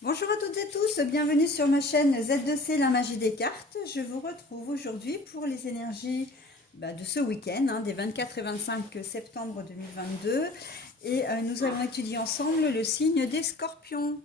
Bonjour à toutes et tous, bienvenue sur ma chaîne Z2C La Magie des Cartes. Je vous retrouve aujourd'hui pour les énergies de ce week-end, des 24 et 25 septembre 2022. Et nous allons étudier ensemble le signe des scorpions.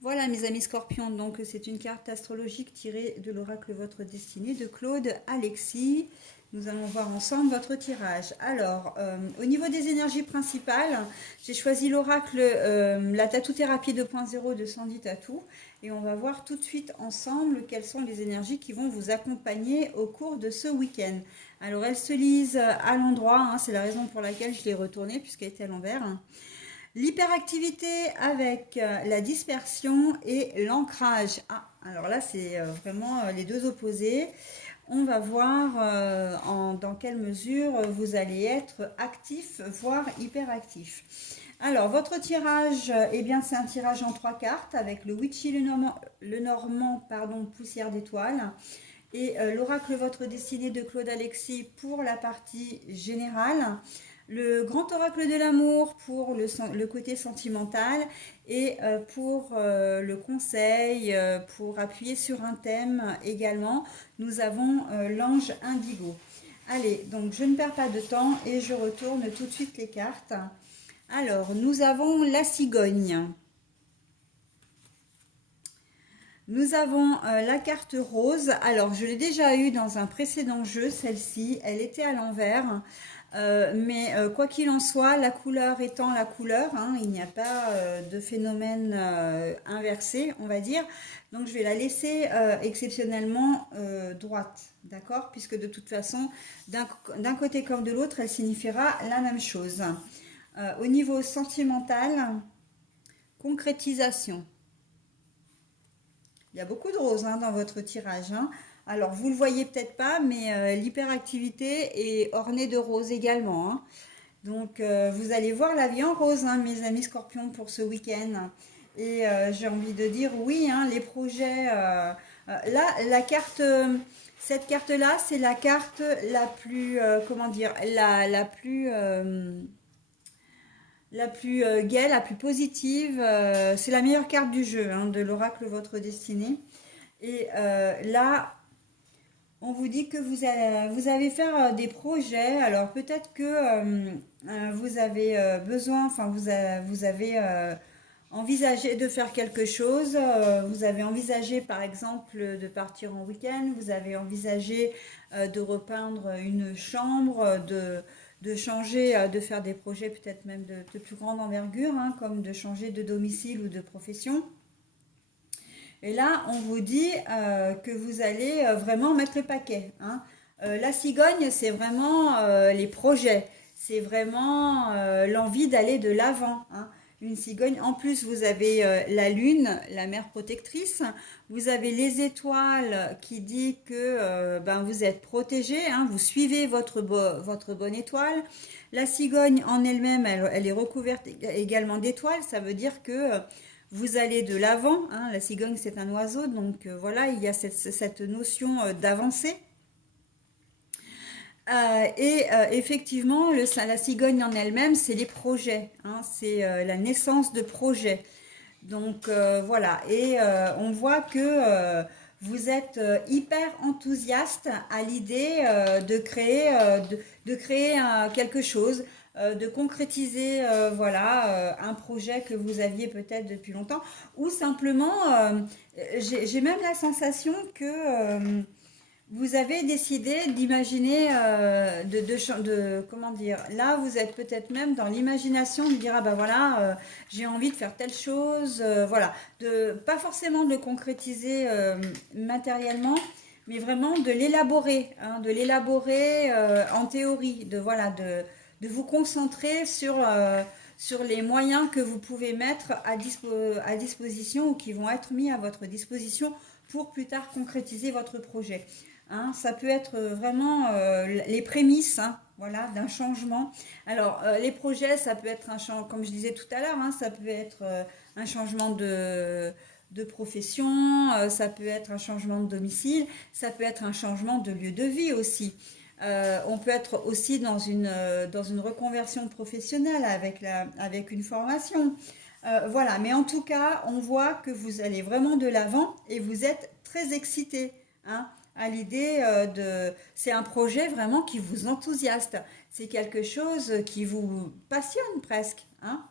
Voilà mes amis scorpions, donc c'est une carte astrologique tirée de l'oracle Votre Destinée de Claude Alexis. Nous allons voir ensemble votre tirage. Alors, au niveau des énergies principales, j'ai choisi l'oracle la Tatou-Thérapie 2.0 de Sandy Tatou. Et on va voir tout de suite ensemble quelles sont les énergies qui vont vous accompagner au cours de ce week-end. Alors, elles se lisent à l'endroit, c'est la raison pour laquelle je l'ai retournée puisqu'elle était à l'envers. L'hyperactivité avec la dispersion et l'ancrage. Ah, alors là, c'est vraiment les deux opposés. On va voir dans quelle mesure vous allez être actif, voire hyperactif. Alors, votre tirage, eh bien, c'est un tirage en 3 cartes avec le Witchy, le Normand poussière d'étoiles et l'oracle Votre Destinée de Claude Alexis pour la partie générale, le grand oracle de l'amour pour le côté sentimental et pour le conseil, pour appuyer sur un thème également, nous avons l'ange indigo. Allez, donc je ne perds pas de temps et je retourne tout de suite les cartes. Alors, nous avons la cigogne. Nous avons la carte rose. Alors, je l'ai déjà eue dans un précédent jeu, celle-ci. Elle était à l'envers. Mais quoi qu'il en soit, la couleur étant la couleur, il n'y a pas de phénomène inversé, on va dire. Donc, je vais la laisser exceptionnellement droite, d'accord? Puisque de toute façon, d'un côté comme de l'autre, elle signifiera la même chose. Au niveau sentimental, concrétisation. Il y a beaucoup de roses dans votre tirage. Alors, vous ne le voyez peut-être pas, mais l'hyperactivité est ornée de roses également. Donc, vous allez voir la vie en rose, mes amis scorpions, pour ce week-end. Et j'ai envie de dire oui, les projets. Là, la carte, cette carte-là, c'est la carte la plus, comment dire, la plus gaie, la plus positive. C'est la meilleure carte du jeu, de l'oracle Votre Destinée. Et là, on vous dit que vous avez faire des projets. Alors peut-être que vous avez besoin, enfin vous avez envisagé de faire quelque chose. Vous avez envisagé par exemple de partir en week-end. Vous avez envisagé de repeindre une chambre, de changer, de faire des projets peut-être même de plus grande envergure, comme de changer de domicile ou de profession. Et là, on vous dit que vous allez vraiment mettre le paquet. La cigogne, c'est vraiment les projets. C'est vraiment l'envie d'aller de l'avant. Une cigogne. En plus, vous avez la lune, la mère protectrice. Vous avez les étoiles qui dit que vous êtes protégé. Vous suivez votre bonne étoile. La cigogne en elle-même, elle est recouverte également d'étoiles. Ça veut dire que vous allez de l'avant. La cigogne, c'est un oiseau. Donc voilà, il y a cette notion d'avancée. Effectivement, la cigogne en elle-même, c'est les projets. C'est la naissance de projets. Donc voilà, et on voit que vous êtes hyper enthousiaste à l'idée de créer quelque chose, de concrétiser un projet que vous aviez peut-être depuis longtemps, ou simplement, j'ai même la sensation que vous avez décidé d'imaginer, comment dire, là vous êtes peut-être même dans l'imagination de dire ah ben voilà, j'ai envie de faire telle chose, voilà, pas forcément de le concrétiser matériellement, mais vraiment de l'élaborer en théorie, de vous concentrer sur les moyens que vous pouvez mettre à disposition ou qui vont être mis à votre disposition pour plus tard concrétiser votre projet. Ça peut être vraiment les prémices voilà, d'un changement. Alors, les projets, ça peut être un changement, comme je disais tout à l'heure, ça peut être un changement de profession, ça peut être un changement de domicile, ça peut être un changement de lieu de vie aussi. On peut être aussi dans une reconversion professionnelle avec une formation. Voilà, mais en tout cas, on voit que vous allez vraiment de l'avant et vous êtes très excité, hein, à l'idée c'est un projet vraiment qui vous enthousiaste. C'est quelque chose qui vous passionne presque, hein.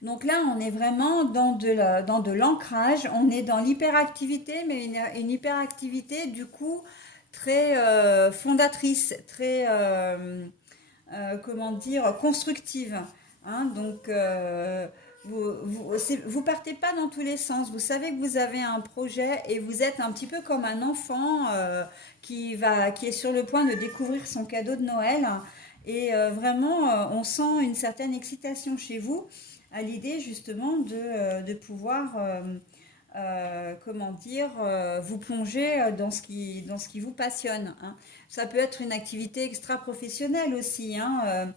Donc là, on est vraiment dans de l'ancrage, on est dans l'hyperactivité, mais une hyperactivité du coup très fondatrice, très, comment dire, constructive, hein. Donc, vous partez pas dans tous les sens. Vous savez que vous avez un projet et vous êtes un petit peu comme un enfant qui est sur le point de découvrir son cadeau de Noël. Et vraiment, on sent une certaine excitation chez vous à l'idée justement de pouvoir, comment dire, vous plonger dans ce qui vous passionne, hein. Ça peut être une activité extra-professionnelle aussi, hein.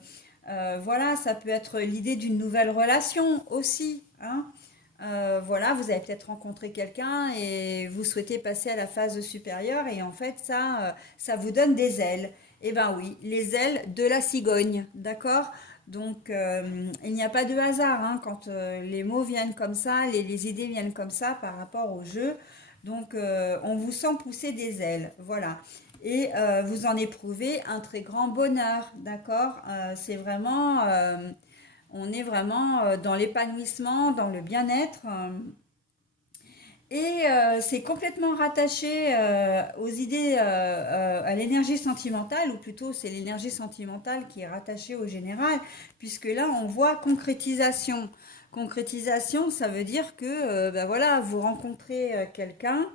Voilà, ça peut être l'idée d'une nouvelle relation aussi, hein. Voilà, vous avez peut-être rencontré quelqu'un et vous souhaitez passer à la phase supérieure et en fait ça vous donne des ailes. Eh ben oui, les ailes de la cigogne, d'accord? Donc il n'y a pas de hasard, hein, quand les mots viennent comme ça, les idées viennent comme ça par rapport au jeu. Donc on vous sent pousser des ailes, voilà. Et vous en éprouvez un très grand bonheur, d'accord? C'est vraiment, on est vraiment dans l'épanouissement, dans le bien-être. Et c'est complètement rattaché aux idées, à l'énergie sentimentale, ou plutôt c'est l'énergie sentimentale qui est rattachée au général, puisque là on voit concrétisation. Concrétisation, ça veut dire que ben voilà, vous rencontrez quelqu'un.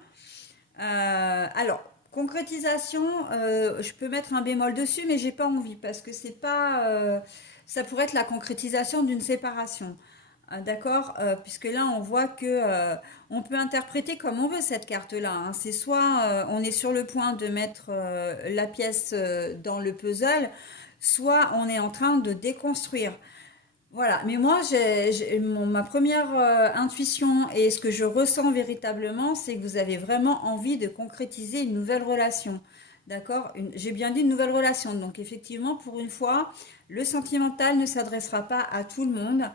Alors, concrétisation, je peux mettre un bémol dessus, mais j'ai pas envie parce que c'est pas, ça pourrait être la concrétisation d'une séparation. D'accord. Puisque là on voit que on peut interpréter comme on veut cette carte-là, hein. C'est soit on est sur le point de mettre la pièce dans le puzzle, soit on est en train de déconstruire. Voilà, mais moi, ma première intuition et ce que je ressens véritablement, c'est que vous avez vraiment envie de concrétiser une nouvelle relation. D'accord? J'ai bien dit une nouvelle relation. Donc, effectivement, pour une fois, le sentimental ne s'adressera pas à tout le monde.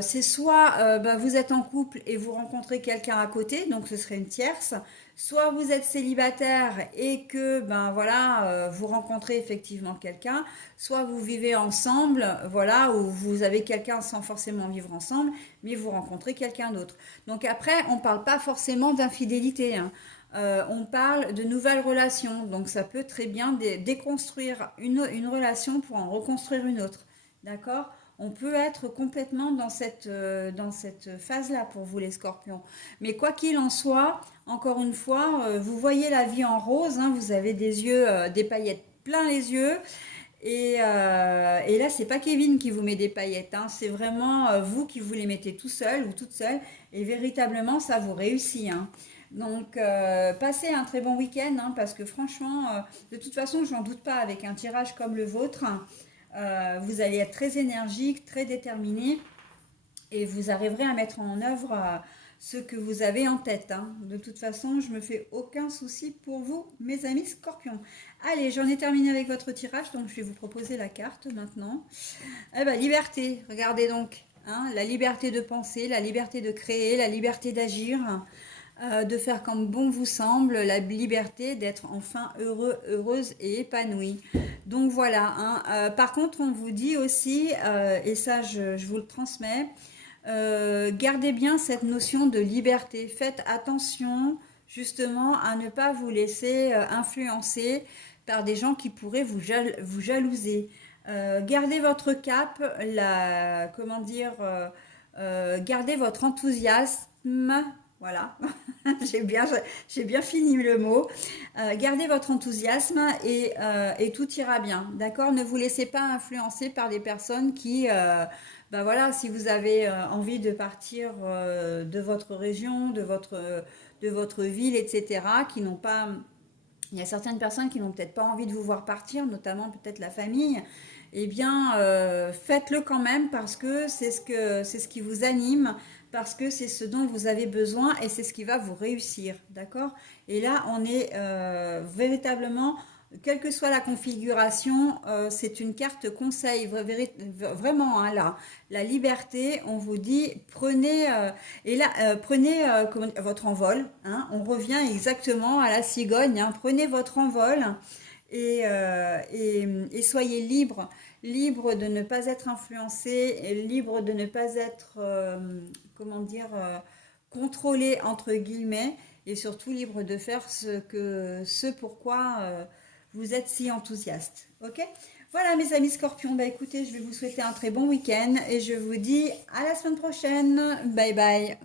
C'est soit bah, vous êtes en couple et vous rencontrez quelqu'un à côté, donc ce serait une tierce, soit vous êtes célibataire et que ben voilà, vous rencontrez effectivement quelqu'un, soit vous vivez ensemble, voilà, ou vous avez quelqu'un sans forcément vivre ensemble, mais vous rencontrez quelqu'un d'autre. Donc après, on ne parle pas forcément d'infidélité, hein. On parle de nouvelles relations, donc ça peut très bien déconstruire une relation pour en reconstruire une autre. D'accord? On peut être complètement dans cette phase-là pour vous les scorpions. Mais quoi qu'il en soit, encore une fois, vous voyez la vie en rose, hein, vous avez des yeux, des paillettes plein les yeux. Et là, c'est pas Kevin qui vous met des paillettes, hein, c'est vraiment vous qui vous les mettez tout seul ou toute seule. Et véritablement, ça vous réussit, hein. Donc, passez un très bon week-end, hein, parce que franchement, de toute façon, je n'en doute pas, avec un tirage comme le vôtre, vous allez être très énergique, très déterminé, et vous arriverez à mettre en œuvre ce que vous avez en tête, hein. De toute façon, je me fais aucun souci pour vous, mes amis scorpions. Allez, j'en ai terminé avec votre tirage, donc je vais vous proposer la carte maintenant. Eh ben, liberté, regardez donc, hein, la liberté de penser, la liberté de créer, la liberté d'agir, de faire comme bon vous semble, la liberté d'être enfin heureux, heureuse et épanouie. Donc voilà, hein. Par contre, on vous dit aussi, et ça je vous le transmets, gardez bien cette notion de liberté. Faites attention justement à ne pas vous laisser influencer par des gens qui pourraient vous jalouser. Gardez votre cap, comment dire, gardez votre enthousiasme. Voilà, j'ai bien fini le mot. Gardez votre enthousiasme et tout ira bien. D'accord? Ne vous laissez pas influencer par des personnes qui, ben voilà, si vous avez envie de partir de votre région, de votre ville, etc., qui n'ont pas. Il y a certaines personnes qui n'ont peut-être pas envie de vous voir partir, notamment peut-être la famille. Eh bien, faites-le quand même parce que c'est ce qui vous anime, parce que c'est ce dont vous avez besoin et c'est ce qui va vous réussir, d'accord? Et là, on est véritablement quelle que soit la configuration, c'est une carte conseil, vraiment, hein, la liberté, on vous dit, prenez, prenez votre envol, hein, on revient exactement à la cigogne, hein, prenez votre envol et soyez libre, libre de ne pas être influencé, et libre de ne pas être, comment dire, contrôlé entre guillemets, et surtout libre de faire ce pourquoi vous êtes si enthousiaste. Ok? Voilà mes amis scorpions, bah écoutez, je vais vous souhaiter un très bon week-end et je vous dis à la semaine prochaine. Bye bye.